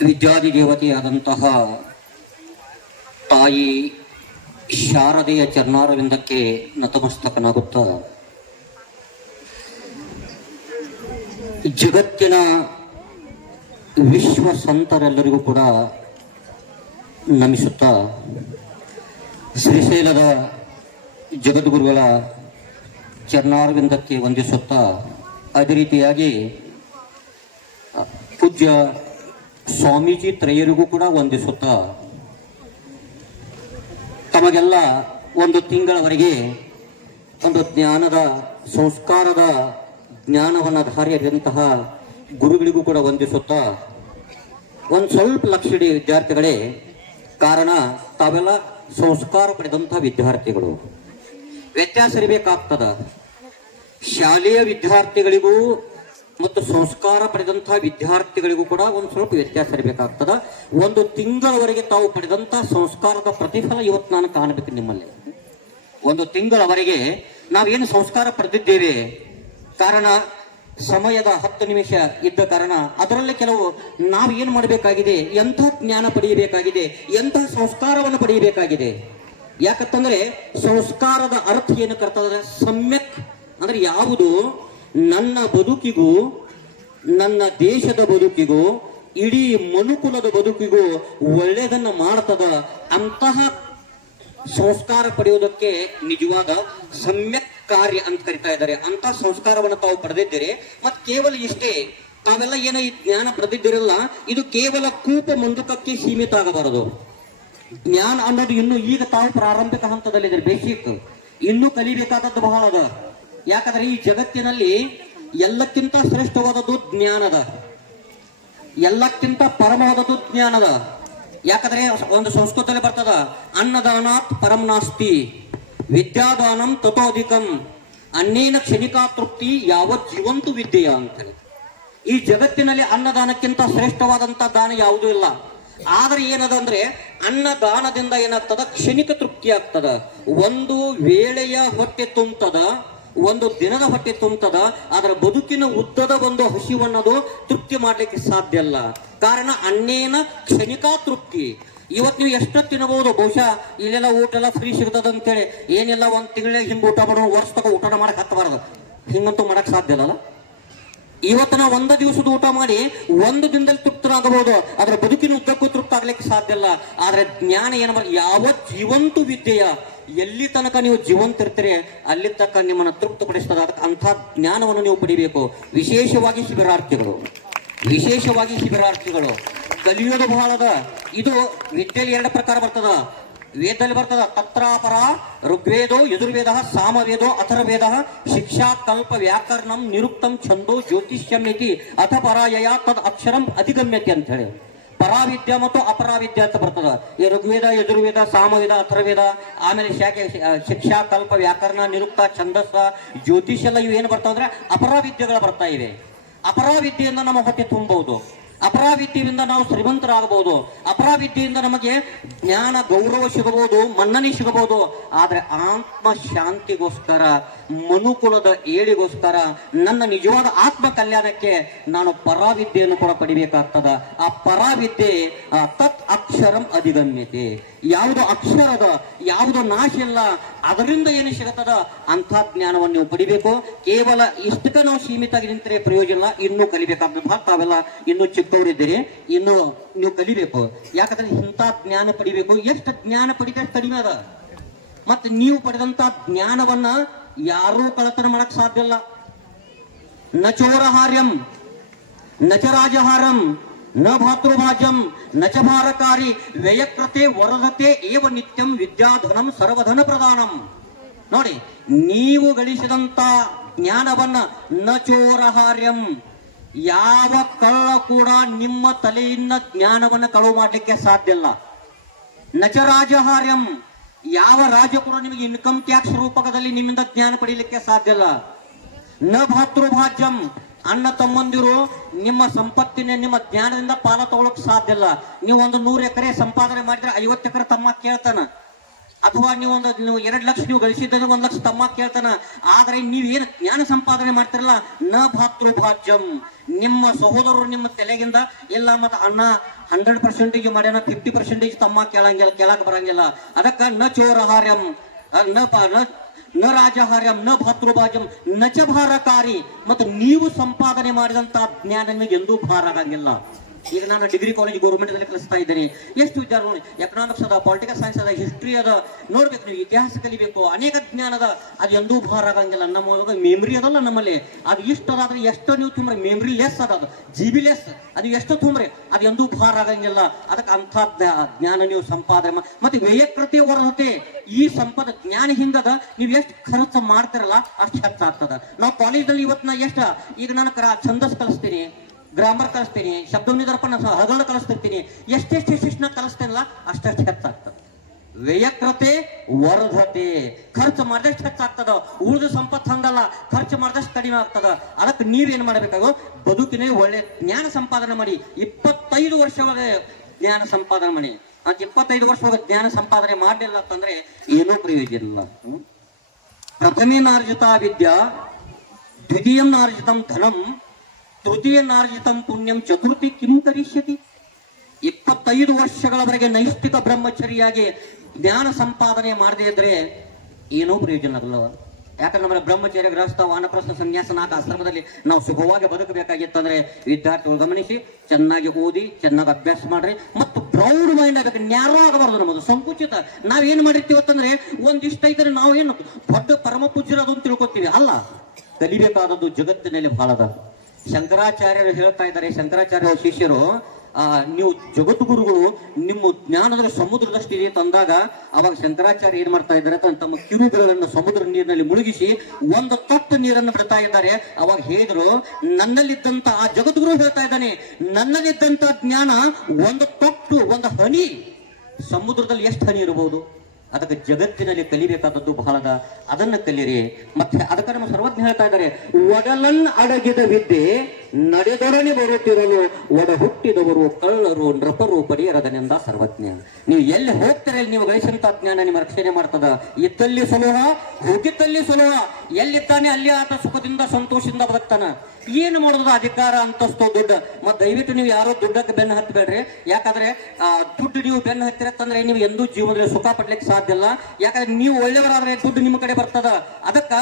ವಿದ್ಯಾದಿ ದೇವತೆಯಾದಂತಹ ತಾಯಿ ಶಾರದೆಯ ಚರ್ನಾರವಿಂದಕ್ಕೆ ನತಮಸ್ತಕನಾಗುತ್ತ ಜಗತ್ತಿನ ವಿಶ್ವ ಸಂತರೆಲ್ಲರಿಗೂ ಕೂಡ ನಮಿಸುತ್ತಾ ಶ್ರೀಶೈಲದ ಜಗದ್ಗುರುಗಳ ಚರ್ನಾರವಿಂದಕ್ಕೆ ವಂದಿಸುತ್ತಾ ಅದೇ ರೀತಿಯಾಗಿ ಪೂಜ್ಯ ಸ್ವಾಮೀಜಿ ತ್ರಯರಿಗೂ ಕೂಡ ವಂದಿಸುತ್ತ ತಮಗೆಲ್ಲ ಒಂದು ತಿಂಗಳವರೆಗೆ ಒಂದು ಜ್ಞಾನದ, ಸಂಸ್ಕಾರದ ಜ್ಞಾನವನ್ನು ಧಾರಿಯಾದಂತಹ ಗುರುಗಳಿಗೂ ಕೂಡ ವಂದಿಸುತ್ತಾ ಒಂದು ಸ್ವಲ್ಪ ಲಕ್ಷ ಇಡಿ ವಿದ್ಯಾರ್ಥಿಗಳೇ, ಕಾರಣ ತಾವೆಲ್ಲ ಸಂಸ್ಕಾರ ಪಡೆದಂಥ ವಿದ್ಯಾರ್ಥಿಗಳು. ವ್ಯತ್ಯಾಸ ಇರಬೇಕಾಗ್ತದ. ಶಾಲೆಯ ವಿದ್ಯಾರ್ಥಿಗಳಿಗೂ ಮತ್ತು ಸಂಸ್ಕಾರ ಪಡೆದಂತಹ ವಿದ್ಯಾರ್ಥಿಗಳಿಗೂ ಕೂಡ ಒಂದು ಸ್ವಲ್ಪ ವ್ಯತ್ಯಾಸ ಇರಬೇಕಾಗ್ತದ. ಒಂದು ತಿಂಗಳವರೆಗೆ ತಾವು ಪಡೆದಂತಹ ಸಂಸ್ಕಾರದ ಪ್ರತಿಫಲ ಇವತ್ತು ನಾನು ಕಾಣಬೇಕು ನಿಮ್ಮಲ್ಲಿ. ಒಂದು ತಿಂಗಳವರೆಗೆ ನಾವೇನು ಸಂಸ್ಕಾರ ಪಡೆದಿದ್ದೇವೆ? ಕಾರಣ ಸಮಯದ ಹತ್ತು ನಿಮಿಷ ಇದ್ದ ಕಾರಣ ಅದರಲ್ಲಿ ಕೆಲವು ನಾವು ಏನು ಮಾಡಬೇಕಾಗಿದೆ? ಎಂಥ ಜ್ಞಾನ ಪಡೆಯಬೇಕಾಗಿದೆ? ಎಂಥ ಸಂಸ್ಕಾರವನ್ನು ಪಡೆಯಬೇಕಾಗಿದೆ? ಯಾಕಂತಂದ್ರೆ ಸಂಸ್ಕಾರದ ಅರ್ಥ ಏನು ಕರ್ತದ ಸಮ್ಯಕ್ ಅಂದ್ರೆ ಯಾವುದು? ನನ್ನ ಬದುಕಿಗೂ, ನನ್ನ ದೇಶದ ಬದುಕಿಗೂ, ಇಡೀ ಮನುಕುಲದ ಬದುಕಿಗೂ ಒಳ್ಳೆಯದನ್ನ ಮಾಡ್ತದ ಅಂತಹ ಸಂಸ್ಕಾರ ಪಡೆಯುವುದಕ್ಕೆ ನಿಜವಾದ ಸಮ್ಯಕ್ ಕಾರ್ಯ ಅಂತ ಕರಿತಾ ಇದ್ದಾರೆ. ಅಂತ ಸಂಸ್ಕಾರವನ್ನು ತಾವು ಪಡೆದಿದ್ದೀರಿ. ಮತ್ ಕೇವಲ ಇಷ್ಟೇ, ತಾವೆಲ್ಲ ಏನ ಈ ಜ್ಞಾನ ಪಡೆದಿದ್ದೀರಲ್ಲ, ಇದು ಕೇವಲ ಕೂಪ ಮುಂದಕಕ್ಕೆ ಸೀಮಿತ ಆಗಬಾರದು. ಜ್ಞಾನ ಅನ್ನೋದು ಇನ್ನು ಈಗ ತಾವು ಪ್ರಾರಂಭಿಕ ಹಂತದಲ್ಲಿದೆ ಬೇಸಿಕ್. ಇನ್ನೂ ಕಲಿಬೇಕಾದದ್ದು ಬಹಳ ಅದ. ಯಾಕಂದ್ರೆ ಈ ಜಗತ್ತಿನಲ್ಲಿ ಎಲ್ಲಕ್ಕಿಂತ ಶ್ರೇಷ್ಠವಾದದ್ದು ಜ್ಞಾನದ. ಎಲ್ಲಕ್ಕಿಂತ ಪರಮವಾದದ್ದು ಜ್ಞಾನದ. ಯಾಕಂದ್ರೆ ಒಂದು ಸಂಸ್ಕೃತದಲ್ಲಿ ಬರ್ತದ, ಅನ್ನದಾನಾತ್ ಪರಂ ನಾಸ್ತಿ, ವಿದ್ಯಾದಾನಂ ತಥೋಧಿಕಂ, ಅನ್ನೇನ ಕ್ಷಣಿಕಾ ತೃಪ್ತಿ ಯಾವ ಜೀವಂತು ವಿದ್ಯೆಯ ಅಂತೇಳಿ. ಈ ಜಗತ್ತಿನಲ್ಲಿ ಅನ್ನದಾನಕ್ಕಿಂತ ಶ್ರೇಷ್ಠವಾದಂತ ದಾನ ಯಾವುದೂ ಇಲ್ಲ. ಆದ್ರೆ ಏನದ ಅಂದ್ರೆ ಅನ್ನದಾನದಿಂದ ಏನಾಗ್ತದ? ಕ್ಷಣಿಕ ತೃಪ್ತಿ ಆಗ್ತದ. ಒಂದು ವೇಳೆಯ ಹೊಟ್ಟೆ ತುಂಬತದ ಒಂದು ದಿನದ ಹೊಟ್ಟೆ ತುಂಬತದ ಅದರ ಬದುಕಿನ ಉದ್ದದ ಒಂದು ಹಸಿವನ್ನದು ತೃಪ್ತಿ ಮಾಡಲಿಕ್ಕೆ ಸಾಧ್ಯ ಅಲ್ಲ. ಕಾರಣ ಅನ್ನೇನ ಕ್ಷಣಿಕಾ ತೃಪ್ತಿ. ಇವತ್ತು ನೀವು ಎಷ್ಟು ತಿನ್ನಬಹುದು? ಬಹುಶಃ ಇಲ್ಲೆಲ್ಲ ಊಟ ಎಲ್ಲ ಫ್ರೀ ಸಿಗ್ತದ ಅಂತೇಳಿ. ಏನೆಲ್ಲ, ಒಂದ್ ತಿಂಗಳೇ ಹಿಂಗ್ ಊಟ ಮಾಡೋ ವರ್ಷ ತಗೋ ಊಟ ಮಾಡಕ್ ಹತ್ತಬಾರದು. ಹಿಂಗಂತೂ ಮಾಡಕ್ ಸಾಧ್ಯ ಅಲ್ಲ ಇವತ್ತು ನಾವು ಒಂದು ದಿವಸದ ಊಟ ಮಾಡಿ ಒಂದು ದಿನದಲ್ಲಿ ತೃಪ್ತರಾಗಬಹುದು ಆದ್ರೆ ಬದುಕಿನ ಉದ್ದಕ್ಕೂ ತೃಪ್ತ ಆಗ್ಲಿಕ್ಕೆ ಸಾಧ್ಯ ಇಲ್ಲ ಆದ್ರೆ ಜ್ಞಾನ ಏನ ಯಾವ ಜೀವಂತು ವಿದ್ಯೆಯ ಎಲ್ಲಿ ತನಕ ನೀವು ಜೀವಂತಿರ್ತೀರಿ, ಅಲ್ಲಿ ತನಕ ನಿಮ್ಮನ್ನು ತೃಪ್ತಪಡಿಸ್ತದ, ಅದಕ್ಕೆ ಅಂಥ ಜ್ಞಾನವನ್ನು ನೀವು ಪಡಿಬೇಕು. ವಿಶೇಷವಾಗಿ ಶಿಬಿರಾರ್ಥಿಗಳು. ವಿಶೇಷವಾಗಿ ಶಿಬಿರಾರ್ಥಿಗಳು. ಕಲಿಯೋದು ಬಹಳದ ಇದು ವಿದ್ಯೆಯಲ್ಲಿ ಎರಡು ಪ್ರಕಾರ ಬರ್ತದ. ವೇದದಲ್ಲಿ ಬರ್ತದ, ತತ್ರಾಪರ, ಋಗ್ವೇದೋ, ಯಜುರ್ವೇದ, ಸಾಮವೇದೋ, ಅಥರ್ವೇದ, ಶಿಕ್ಷಾ, ಕಲ್ಪ, ವ್ಯಾಕರಣಂ, ನಿರುಕ್ತಂ, ಛಂದೋ, ಜ್ಯೋತಿಷ್ಯಂ, ಇತಿ ಅಥ ಪರಾಯಯ ತದ್ ಅಕ್ಷರಂ ಅಧಿಗಮ್ಯತೆ ಅಂತ ಹೇಳಿ. ಪರಾವಿದ್ಯಾ ಮತ್ತು ಅಪರಾವಿದ್ಯ ಅಂತ ಬರ್ತದ. ಈ ಋಗ್ವೇದ, ಯಜುರ್ವೇದ, ಸಾಮವೇದ, ಅಥರ್ವೇದ, ಆಮೇಲೆ ಶಾಖೆ ಶಿಕ್ಷಾ, ಕಲ್ಪ, ವ್ಯಾಕರಣ, ನಿರುಕ್ತ, ಛಂದಸ್ಸ ಜ್ಯೋತಿಷ್ಯ ಎಲ್ಲ ಇವು ಏನು ಬರ್ತಾವ ಅಂದರೆ ಅಪರಾವಿದ್ಯೆಗಳು ಬರ್ತಾ ಇವೆ. ಅಪರಾವಿದ್ಯೆಯಿಂದ ನಮ್ಮ ಹೊಟ್ಟೆ ತುಂಬಬಹುದು ಅಪರಾವಿದ್ಯೆಯಿಂದ ನಾವು ಶ್ರೀಮಂತರಾಗಬಹುದು. ಅಪರಾವಿದ್ಯೆಯಿಂದ ನಮಗೆ ಜ್ಞಾನ, ಗೌರವ ಸಿಗಬಹುದು, ಮನ್ನಣೆ ಸಿಗಬಹುದು. ಆದರೆ ಆತ್ಮ ಶಾಂತಿಗೋಸ್ಕರ, ಮನುಕುಲದ ಏಳಿಗೋಸ್ಕರ, ನನ್ನ ನಿಜವಾದ ಆತ್ಮ ಕಲ್ಯಾಣಕ್ಕೆ ನಾನು ಪರಾವಿದ್ಯೆಯನ್ನು ಕೂಡ ಪಡಿಬೇಕಾಗ್ತದ. ಆ ಪರಾವಿದ್ಯೆ ತತ್ ಅಕ್ಷರಂ ಅಧಿಗಮ್ಯತೆ ಯಾವುದು ಅಕ್ಷರದ, ಯಾವುದು ನಾಶ ಇಲ್ಲ ಅದರಿಂದ ಏನು ಸಿಗುತ್ತದ ಅಂಥ ಜ್ಞಾನವನ್ನು ನೀವು ಪಡಿಬೇಕು. ಕೇವಲ ಇಷ್ಟಕ್ಕೆ ನಾವು ಸೀಮಿತ ಆಗಿ ನಿಂತರೆ ಪ್ರಯೋಜನ ಇಲ್ಲ. ಇನ್ನೂ ಕಲಿಬೇಕಾದ ತಾವೆಲ್ಲ ಇನ್ನೂ ಚಿಕ್ಕವರಿದ್ದೀರಿ. ಇನ್ನು ನೀವು ಕಲಿಬೇಕು. ಯಾಕಂದ್ರೆ ಇಂಥ ಜ್ಞಾನ ಪಡಿಬೇಕು. ಎಷ್ಟು ಜ್ಞಾನ ಪಡಿದ್ರೆ ಕಡಿಮೆ ಅದ? ಮತ್ತೆ ನೀವು ಪಡೆದಂತ ಜ್ಞಾನವನ್ನ ಯಾರೂ ಕಳತನ ಮಾಡಕ್ ಸಾಧ್ಯ ಇಲ್ಲ. ನ ಚೋರಹಾರ್ಯಂ ನ ಭಾತೃಭಾಜಂ ರಾಜಹಾರಂ ನ ಭಾತೃಭಾಜ್ಯಂ ನ ಚ ಭಾರಕಾರಿ ವ್ಯಯಕ್ರತೆ ವರದತೆ ಏವ ನಿತ್ಯಂ ವಿದ್ಯಾಧನಂ ಸರ್ವಧನ ಪ್ರದಾನಂ ನೋಡಿ, ನೀವು ಗಳಿಸಿದಂತ ಜ್ಞಾನವನ್ನ ನ ಚೋರಹಾರ್ಯಂ. ಯಾವ ಕಳ್ಳ ಕೂಡ ನಿಮ್ಮ ತಲೆಯಿಂದ ಜ್ಞಾನವನ್ನು ಕಳುವು ಮಾಡಲಿಕ್ಕೆ ಸಾಧ್ಯ ಇಲ್ಲ. ನಚ ರಾಜಹಾರ್ಯಂ, ಯಾವ ರಾಜ ಕೂಡ ನಿಮಗೆ ಇನ್ಕಮ್ ಟ್ಯಾಕ್ಸ್ ರೂಪಕದಲ್ಲಿ ನಿಮ್ಮಿಂದ ಜ್ಞಾನ ಪಡೀಲಿಕ್ಕೆ ಸಾಧ್ಯ ಇಲ್ಲ. ನ ಭಾತೃಭಾಜ್ಯಂ ಅಣ್ಣ ತಮ್ಮಂದಿರು ನಿಮ್ಮ ಸಂಪತ್ತಿನ ನಿಮ್ಮ ಜ್ಞಾನದಿಂದ ಪಾಲ ತಗೊಳಕ್ ಸಾಧ್ಯ ಇಲ್ಲ. ನೀವು ಒಂದು ನೂರು ಎಕರೆ ಸಂಪಾದನೆ ಮಾಡಿದ್ರೆ ಐವತ್ತು ಎಕರೆ ತಮ್ಮ ಕೇಳ್ತಾನ. ಅಥವಾ ನೀವು ಒಂದು ನೀವು ಎರಡು ಲಕ್ಷ ನೀವು ಗಳಿಸಿದ್ದಾಗ ಒಂದು ಲಕ್ಷ ತಮ್ಮ ಕೇಳ್ತಾನ. ಆದ್ರೆ ನೀವೇನು ಜ್ಞಾನ ಸಂಪಾದನೆ ಮಾಡ್ತಿರಲ್ಲ? ನ ಭಾತೃ ಭಾಜ್ಯಂ ನಿಮ್ಮ ಸಹೋದರರು ನಿಮ್ಮ ತಲೆಗಿಂದ ಇಲ್ಲ ಮತ್ತ ಅಣ್ಣ ಹಂಡ್ರೆಡ್ ಪರ್ಸೆಂಟೇಜ್ ಮಾಡ್ಯಾನ ಫಿಫ್ಟಿ ಪರ್ಸೆಂಟೇಜ್ ತಮ್ಮ ಕೇಳಂಗಿಲ್ಲ ಕೇಳಕ್ ಬರಂಗಿಲ್ಲ. ಅದಕ್ಕ ನ ಚೋರಹಾರ್ಯಂ. ಅಹ್, ನ ನ ರಾಜಹಾರ್ಯಂ, ನ ಭಾತೃಭಾಜ್ಯಂ ನ ಚ ಭಾರಕಾರಿ. ಮತ್ತು ನೀವು ಸಂಪಾದನೆ ಮಾಡಿದಂತ ಜ್ಞಾನ ನಿಮಗೆ ಎಂದೂ ಭಾರ ಆಗಂಗಿಲ್ಲ ಈಗ ನಾನು ಡಿಗ್ರಿ ಕಾಲೇಜ್ ಗೌರ್ಮೆಂಟ್ ಅಲ್ಲಿ ಕಲಿಸ್ತಾ ಇದ್ದೇನೆ. ಎಷ್ಟು ನೋಡಿ ಎಕನಾಮಿಕ್ಸ್ ಅದ ಪೊಲಿಟಿಕಲ್ ಸೈನ್ಸ್ ಅದ ಹಿಸ್ಟ್ರಿ ಅದ, ನೋಡ್ಬೇಕು ನೀವು, ಇತಿಹಾಸ ಕಲಿಬೇಕು, ಅನೇಕ ಜ್ಞಾನದ ಅದ. ಎಂದೂ ಭಾರ ಆಗಂಗಿಲ್ಲ. ನಮ್ಮ ಮೆಮ್ರಿ ಅದಲ್ಲ ನಮ್ಮಲ್ಲಿ. ಅದು ಇಷ್ಟು ಅದಾದ್ರೆ ಎಷ್ಟು ನೀವು ತುಂಬ್ರಿ ಮೆಮ್ರಿ ಲೆಸ್ ಅದ ಅದು ಜಿ ಬಿ ಲೆಸ್ ಅದು ಎಷ್ಟು ತುಂಬ್ರಿ ಅದು ಎಂದೂ ಭಾರ ಆಗಂಗಿಲ್ಲ. ಅದಕ್ಕೆ ಅಂಥ ಜ್ಞಾನ ನೀವು ಸಂಪಾದನೆ ಮತ್ತೆ ವ್ಯಯಕೃತಿ ಹೊರತೆ ಈ ಸಂಪದ ಜ್ಞಾನ ಹಿಂದದ ನೀವು ಎಷ್ಟು ಖರ್ಚು ಮಾಡ್ತಿರಲ್ಲ, ಅಷ್ಟು ಹೆಚ್ಚಾಗ್ತದ. ನಾವು ಕಾಲೇಜಲ್ಲಿ ಇವತ್ತು ನಾ ಎಷ್ಟ, ಈಗ ನಾನು ಛಂದಸ್ ಕಲಿಸ್ತೀನಿ. ಗ್ರಾಮರ್ ಕಲಿಸ್ತೀನಿ ಶಬ್ದವನ್ನು ದರ್ಪಣ ಹಗಲು ಕಲಿಸ್ತಿರ್ತೀನಿ ಎಷ್ಟೆಷ್ಟು ಶಿಕ್ಷಣ ಕಲಿಸ್ತೇನಲ್ಲ ಅಷ್ಟಷ್ಟು ಹೆಚ್ಚಾಗ್ತದೆ. ವ್ಯಯಕೃತೆ ವರ್ಧತೆ. ಖರ್ಚು ಮಾಡಿದಷ್ಟು ಹೆಚ್ಚಾಗ್ತದ. ಉಳಿದು ಸಂಪತ್ತು ಹಂಗಲ್ಲ, ಖರ್ಚು ಮಾಡಿದಷ್ಟು ಕಡಿಮೆ ಆಗ್ತದ. ಅದಕ್ಕೆ ನೀವೇನು ಮಾಡಬೇಕಾಗೋ, ಬದುಕಿನ ಒಳ್ಳೆ ಜ್ಞಾನ ಸಂಪಾದನೆ ಮಾಡಿ. ಇಪ್ಪತ್ತೈದು ವರ್ಷ ಜ್ಞಾನ ಸಂಪಾದನೆ ಮಾಡಿ. ಅಂತ ಇಪ್ಪತ್ತೈದು ವರ್ಷ ಜ್ಞಾನ ಸಂಪಾದನೆ ಮಾಡಲಿಲ್ಲ ಅಂತಂದ್ರೆ ಏನೂ ಪ್ರಯೋಜನ ಇಲ್ಲ? ಪ್ರಥಮೇನಾರ್ಜಿತ ವಿದ್ಯಾ, ದ್ವಿತೀಯನಾರ್ಜಿತಂ ಧನಂ. ತೃತೀಯನಾರ್ಜಿತಂ ಪುಣ್ಯಂ ಚತುರ್ಥಿ ಕಿಂ ಕರಿಷ್ಯತಿ. ಇಪ್ಪತ್ತೈದು ವರ್ಷಗಳವರೆಗೆ ನೈಷ್ಠಿಕ ಬ್ರಹ್ಮಚರಿಯಾಗಿ ಜ್ಞಾನ ಸಂಪಾದನೆ ಮಾಡದೇ ಇದ್ರೆ ಏನೋ ಪ್ರಯೋಜನ ಅಲ್ಲವ ಯಾಕಂದ್ರೆ ನಮ್ಮ ಬ್ರಹ್ಮಚರ್ಯ ಗೃಹಸ್ಥ ವಾನಪ್ರಸ್ಥ ಸನ್ಯಾಸ ನಾಲ್ಕು ಆಶ್ರಮದಲ್ಲಿ ನಾವು ಸುಖವಾಗಿ ಬದುಕಬೇಕಾಗಿತ್ತಂದ್ರೆ ವಿದ್ಯಾರ್ಥಿಗಳು ಗಮನಿಸಿ, ಚೆನ್ನಾಗಿ ಓದಿ, ಚೆನ್ನಾಗಿ ಅಭ್ಯಾಸ ಮಾಡ್ರಿ ಮತ್ತು ಪ್ರೌಡ್ ಮೈಂಡ್ ಆಗಬೇಕು ನ್ಯಾರೋ ಆಗಬಾರ್ದು ನಮ್ಮದು, ಸಂಕುಚಿತ. ನಾವೇನ್ ಮಾಡಿರ್ತೀವಿ ಅಂತಂದ್ರೆ ಒಂದಿಷ್ಟ ಇದ್ರೆ ನಾವೇನು ದೊಡ್ಡ ಪರಮ ಪೂಜ್ಯರು ಅದು ಅಂತ ತಿಳ್ಕೊತೀವಿ. ಅಲ್ಲ, ಕಲಿಬೇಕಾದದ್ದು ಜಗತ್ತಿನಲ್ಲಿ ಬಹಳ ಶಂಕರಾಚಾರ್ಯರು ಹೇಳ್ತಾ ಇದ್ದಾರೆ ಶಂಕರಾಚಾರ್ಯ ಶಿಷ್ಯರು, ಆ, ನೀವು ಜಗದ್ಗುರುಗಳು ನಿಮ್ಮ ಜ್ಞಾನದ ಸಮುದ್ರದಷ್ಟು ಇದೆ ತಂದಾಗ, ಅವಾಗ ಶಂಕರಾಚಾರ್ಯ ಏನ್ ಮಾಡ್ತಾ ಇದ್ದಾರೆ ತಮ್ಮ ಕಿರುಗಳನ್ನು ಸಮುದ್ರ ನೀರಿನಲ್ಲಿ ಮುಳುಗಿಸಿ ಒಂದು ತೊಟ್ಟು ನೀರನ್ನು ಬಿಡ್ತಾ ಇದ್ದಾರೆ. ಅವಾಗ ಹೇಳಿದ್ರು ನನ್ನಲ್ಲಿದ್ದಂತ ಆ ಜಗದ್ಗುರು ಹೇಳ್ತಾ ಇದ್ದಾನೆ ನನ್ನಲ್ಲಿದ್ದಂತ ಜ್ಞಾನ ಒಂದು ತೊಟ್ಟು ಒಂದು ಹನಿ, ಸಮುದ್ರದಲ್ಲಿ ಎಷ್ಟು ಹನಿ ಇರಬಹುದು ಅದಕ್ಕೆ ಜಗತ್ತಿನಲ್ಲಿ ಕಲಿಬೇಕಾದದ್ದು ಬಹಳದ ಅದನ್ನ ಕಲಿರಿ. ಮತ್ತೆ ಅದಕ್ಕೆ ನಮ್ಮ ಸರ್ವಜ್ಞ ಹೇಳ್ತಾ ಇದ್ದಾರೆ, ಒಡಲನ್ ಅಡಗಿದ ವಿದ್ಯೆ ನಡೆದೊಡನೆ ಬರುತ್ತಿರಲು ಒಡ ಹುಟ್ಟಿದವರು ಕಳ್ಳರು, ನೃಪರು, ಪರಿಯರದನೆಂದ ಸರ್ವಜ್ಞ. ನೀವು ಎಲ್ಲಿ ಹೋಗ್ತಾರೆ ನೀವು ಗಳಿಸಿದಂತ ಜ್ಞಾನ ನಿಮ್ಮ ರಕ್ಷಣೆ ಮಾಡ್ತದ? ಇತ್ತಲ್ಲಿ ಸುಲಭ ಹೋಗಿತ್ತಲ್ಲಿ ಸುಲಭ ಎಲ್ಲಿದ್ದಾನೆ ಅಲ್ಲಿ ಆತ ಸುಖದಿಂದ, ಸಂತೋಷದಿಂದ ಬದುಕ್ತಾನ? ಏನು ಮಾಡೋದು ಅಧಿಕಾರ ಅಂತಸ್ತು ದುಡ್ಡು? ಮತ್ತೆ ದಯವಿಟ್ಟು ನೀವು ಯಾರೋ ದುಡ್ಡಕ್ಕೆ ಬೆನ್ನು ಹತ್ತಬೇಡ್ರಿ ಯಾಕಂದ್ರೆ ದುಡ್ಡು ನೀವು ಬೆನ್ನು ಹತ್ತಿರತ್ತಂದ್ರೆ ನೀವು ಎಂದೂ ಜೀವನದಲ್ಲಿ ಸುಖ ಪಡ್ಲಿಕ್ಕೆ ಸಾಧ್ಯ ಇಲ್ಲ. ಯಾಕಂದ್ರೆ ನೀವು ಒಳ್ಳೆಯವರಾದ್ರೆ ದುಡ್ಡು ನಿಮ್ಮ ಕಡೆ ಬರ್ತದ. ಅದಕ್ಕ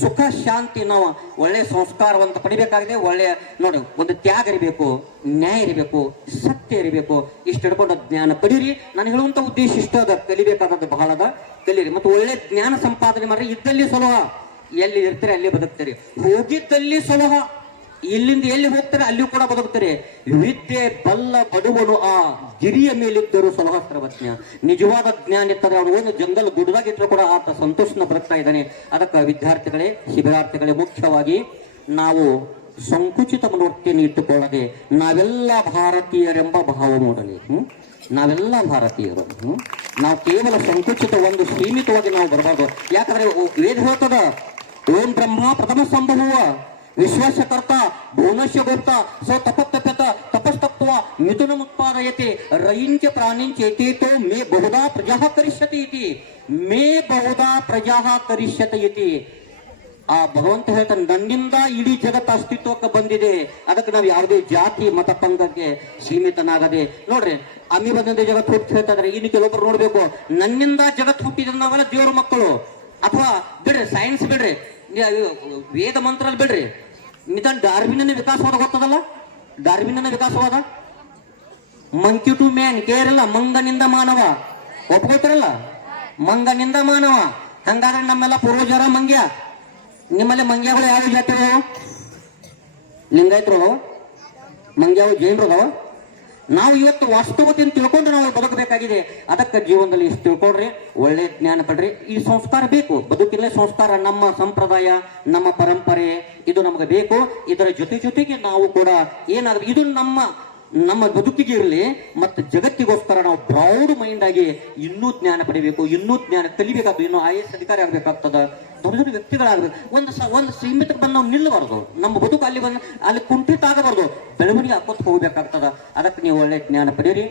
ಸುಖ, ಶಾಂತಿ ನಾವು ಒಳ್ಳೆ ಸಂಸ್ಕಾರವಂತ ಪಡಿಬೇಕಾಗಿದೆ. ಒಳ್ಳೆಯ ನೋಡಿ, ಒಂದು ತ್ಯಾಗ ಇರಬೇಕು, ನ್ಯಾಯ ಇರಬೇಕು, ಸತ್ಯ ಇರಬೇಕು. ಇಷ್ಟು ಹಿಡ್ಕೊಂಡು ಜ್ಞಾನ ಪಡೀರಿ. ನಾನು ಹೇಳುವಂತ ಉದ್ದೇಶ ಇಷ್ಟ ಅದ. ಕಲಿಬೇಕಾದದ್ದು ಬಹಳ ಅದ. ಕಲೀರಿ. ಮತ್ತು ಒಳ್ಳೆ ಜ್ಞಾನ ಸಂಪಾದನೆ ಮಾಡ್ರಿ. ಇದ್ದಲ್ಲಿ ಸುಲಭ. ಎಲ್ಲಿ ಇರ್ತೀರಿ, ಅಲ್ಲಿ ಬದುಕ್ತೀರಿ. ಹೋಗಿದ್ದಲ್ಲಿ ಸುಲಭ. ಇಲ್ಲಿಂದ ಎಲ್ಲಿ ಹೋಗ್ತಾರೆ ಅಲ್ಲಿಯೂ ಕೂಡ ಬದುಕ್ತಾರೆ. ವಿದ್ಯೆ ಬಲ್ಲ ಬಡವನು ಆ ಗಿರಿಯ ಮೇಲಿದ್ದರು ಸಲಹ ಸರ್ವಜ್ಞ. ನಿಜವಾದ ಜ್ಞಾನ ಇರ್ತಾರೆ. ಅವರು ಒಂದು ಜಂಗಲ್ ಗುಡ್ದಾಗಿದ್ರು ಕೂಡ ಆತ ಸಂತೋಷನ ಬದುಕ್ತಾ ಇದ್ದಾನೆ. ಅದಕ್ಕೆ ವಿದ್ಯಾರ್ಥಿಗಳೇ, ಶಿಬಿರಾರ್ಥಿಗಳೇ, ಮುಖ್ಯವಾಗಿ ನಾವು ಸಂಕುಚಿತ ಮನೋವೃತ್ತಿಯನ್ನು ಇಟ್ಟುಕೊಳ್ಳದೆ ನಾವೆಲ್ಲ ಭಾರತೀಯರೆಂಬ ಭಾವ ಮೂಡಲಿ. ನಾವೆಲ್ಲ ಭಾರತೀಯರು. ನಾವು ಕೇವಲ ಸಂಕುಚಿತ ಒಂದು ಸೀಮಿತವಾಗಿ ನಾವು ಬರಬಾರ್ದು. ಯಾಕಂದ್ರೆ ವೇದ ಹೇಳ್ತದ, ಓಂ ಬ್ರಹ್ಮ ಪ್ರಥಮ ಸಂಭವ ವಿಶ್ವಾಸಕರ್ತ ಭುವನಶ್ಯ ಗುಪ್ತ, ಸ ತಪತ್ತಪ್ಯತ ತಪಸ್ತತ್ವ ರೈಂಚ ರಯಿಂಚ ಪ್ರಾಣಿಂಚೇತೇತೋ ಮೇ ಬಹುಧಾ ಪ್ರಜಾ ಕರಿಷ್ಯತಿ ಇತಿ ಮೇ ಬಹುಧಾ ಪ್ರಜಾ ಕರಿಷ್ಯತೆ ಇತಿ ಆ ಭಗವಂತ ಹೇಳ್ತಾನೆ, ನನ್ನಿಂದ ಇಡೀ ಜಗತ್ತು ಅಸ್ತಿತ್ವಕ್ಕೆ ಬಂದಿದೆ. ಅದಕ್ಕೆ ನಾವು ಯಾವುದೇ ಜಾತಿ, ಮತ, ಪಂಗಕ್ಕೆ ಸೀಮಿತನಾಗದೆ. ನೋಡ್ರಿ, ಅಮಿ ಬಂದಂತೆ ಜಗತ್ತು ಹುಟ್ಟಿ ಹೇಳ್ತಾ ಇದಾರೆ ಇನ್ನು ಕೆಲವೊಬ್ರು ನೋಡ್ಬೇಕು, ನನ್ನಿಂದ ಜಗತ್ತು ಹುಟ್ಟಿದ್ರೆ ನಾವೆಲ್ಲ ದೇವ್ರ ಮಕ್ಕಳು. ಅಥವಾ ಬಿಡ್ರಿ ಸೈನ್ಸ್ ಬಿಡ್ರಿ. ವೇದ ಮಂತ್ರ ಬಿಡ್ರಿ. ನಿಧಾನ ಡಾರ್ವಿನ ವಿಕಾಸವಾದ ಗೊತ್ತದಲ್ಲ? ಡಾರ್ವಿನ ವಿಕಾಸವಾದ? ಮಂಕಿ ಟು ಮ್ಯಾನ್ ಕೇರಲ್ಲ ಮಂಗನಿಂದ ಮಾನವ. ಒಪ್ಕೊಳ್ತಾರಲ್ಲ? ಮಂಗನಿಂದ ಮಾನವ. ಹಂಗಾದ್ರೆ ನಮ್ಮೆಲ್ಲ ಪೂರ್ವಜರ ಮಂಗ್ಯ. ನಿಮ್ಮಲ್ಲಿ ಮಂಗ್ಯಗಳು ಯಾವ ಜಾತಿಗಳು? ಲಿಂಗಾಯತರು ಮಂಗ್ಯಾವು ಜೈನರು ನಾವು ಇವತ್ತು ವಾಸ್ತವತೆಯನ್ನು ತಿಳ್ಕೊಂಡು ನಾವು ಬದುಕಬೇಕಾಗಿದೆ. ಅದಕ್ಕೆ ಜೀವನದಲ್ಲಿ ಇಷ್ಟು ತಿಳ್ಕೊಡ್ರಿ ಒಳ್ಳೆ ಜ್ಞಾನ ಪಡ್ರಿ. ಈ ಸಂಸ್ಕಾರ ಬೇಕು. ಬದುಕಿನ ಸಂಸ್ಕಾರ ನಮ್ಮ ಸಂಪ್ರದಾಯ, ನಮ್ಮ ಪರಂಪರೆ, ಇದು ನಮಗೆ ಬೇಕು. ಇದರ ಜೊತೆ ಜೊತೆಗೆ ನಾವು ಕೂಡ ಏನಾದ್ರೂ, ಇದು ನಮ್ಮ ನಮ್ಮ ಬದುಕಿಗೆ ಇರಲಿ, ಮತ್ತು ಜಗತ್ತಿಗೋಸ್ಕರ ನಾವು ಪ್ರೌಡ್ ಮೈಂಡ್ ಆಗಿ ಇನ್ನೂ ಜ್ಞಾನ ಪಡಿಬೇಕು, ಇನ್ನೂ ಜ್ಞಾನ ಕಲಿಬೇಕಾಗ್ತದೆ, ಇನ್ನೂ ಐ ಎಸ್ ಅಧಿಕಾರಿ ಆಗ್ಬೇಕಾಗ್ತದ. ದೊಡ್ಡ ದೊಡ್ಡ ವ್ಯಕ್ತಿಗಳಾಗಬೇಕು ಒಂದು ಒಂದು ಸೀಮಿತಕ್ಕೆ ಬಂದು ನಾವು ನಿಲ್ಲಬಾರ್ದು. ನಮ್ಮ ಬದುಕು ಅಲ್ಲಿ ಬಂದು, ಅಲ್ಲಿ ಕುಂಠಿತ ಆಗಬಾರ್ದು ಬೆಳವಣಿಗೆ ಹಾಕೋತ್ ಹೋಗ್ಬೇಕಾಗ್ತದ. ಅದಕ್ಕೆ ನೀವು ಒಳ್ಳೆ ಜ್ಞಾನ ಪಡೀರಿ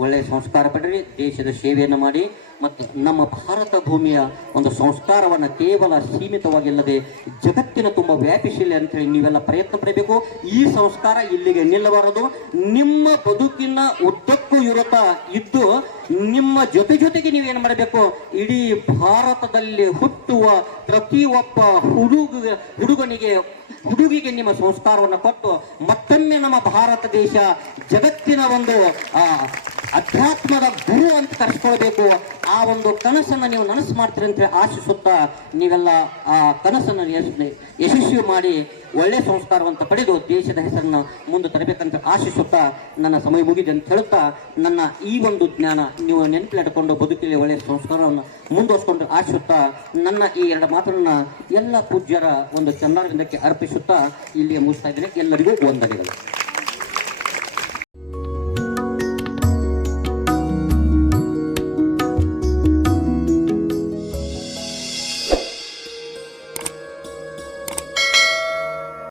ಒಳ್ಳೆಯ ಸಂಸ್ಕಾರ ಪಡ್ರಿ, ದೇಶದ ಸೇವೆಯನ್ನು ಮಾಡಿ ಮತ್ತು ನಮ್ಮ ಭಾರತ ಭೂಮಿಯ ಒಂದು ಸಂಸ್ಕಾರವನ್ನು ಕೇವಲ ಸೀಮಿತವಾಗಿಲ್ಲದೆ ಜಗತ್ತಿನ ತುಂಬ ವ್ಯಾಪಿಸಿಲ್ಲ ಅಂತೇಳಿ ನೀವೆಲ್ಲ ಪ್ರಯತ್ನ ಪಡಬೇಕು. ಈ ಸಂಸ್ಕಾರ ಇಲ್ಲಿಗೆ ನಿಲ್ಲಬಾರದು. ನಿಮ್ಮ ಬದುಕಿನ ಉದ್ದಕ್ಕೂ ಇರುತ್ತ ಇದ್ದು ನಿಮ್ಮ ಜೊತೆ ಜೊತೆಗೆ ನೀವೇನು ಮಾಡಬೇಕು? ಇಡೀ ಭಾರತದಲ್ಲಿ ಹುಟ್ಟುವ ಪ್ರತಿಯೊಬ್ಬ ಹುಡುಗ, ಹುಡುಗನಿಗೆ, ಹುಡುಗಿಗೆ ನಿಮ್ಮ ಸಂಸ್ಕಾರವನ್ನು ಕೊಟ್ಟು ಮತ್ತೊಮ್ಮೆ ನಮ್ಮ ಭಾರತ ದೇಶ ಜಗತ್ತಿನ ಒಂದು ಅಧ್ಯಾತ್ಮದ ಗುರು ಅಂತ ಕರೆಸ್ಕೊಳ್ಬೇಕು ಆ ಒಂದು ಕನಸನ್ನು ನೀವು ನನಸು ಮಾಡ್ತೀರಿ ಅಂತ ಆಶಿಸುತ್ತಾ ನೀವೆಲ್ಲ ಆ ಕನಸನ್ನು ಯಶ್- ಯಶಸ್ವಿ ಮಾಡಿ ಒಳ್ಳೆ ಸಂಸ್ಕಾರವಂತ ಪಡೆದು ದೇಶದ ಹೆಸರನ್ನು ಮುಂದೆ ತರಬೇಕಂತ ಆಶಿಸುತ್ತಾ ನನ್ನ ಸಮಯ ಮುಗಿದೆ ಅಂತ ಹೇಳುತ್ತಾ ನನ್ನ ಈ ಒಂದು ಜ್ಞಾನ ನೀವು ನೆನಪಿಲಿಟ್ಟುಕೊಂಡು ಬದುಕಲಿ ಒಳ್ಳೆಯ ಸಂಸ್ಕಾರವನ್ನು ಮುಂದುವರಿಸ್ಕೊಂಡು ಆಶಿಸುತ್ತಾ ನನ್ನ ಈ ಎರಡು ಮಾತನ್ನು ಎಲ್ಲ ಪೂಜ್ಯರ ಒಂದು ಚಂದಾರವಿಂದಕ್ಕೆ ಅರ್ಪಿಸುತ್ತಾ ಇಲ್ಲಿಯೇ ಮುಗಿಸ್ತಾ ಇದ್ದೇನೆ. ಎಲ್ಲರಿಗೂ ವಂದನೆಗಳು.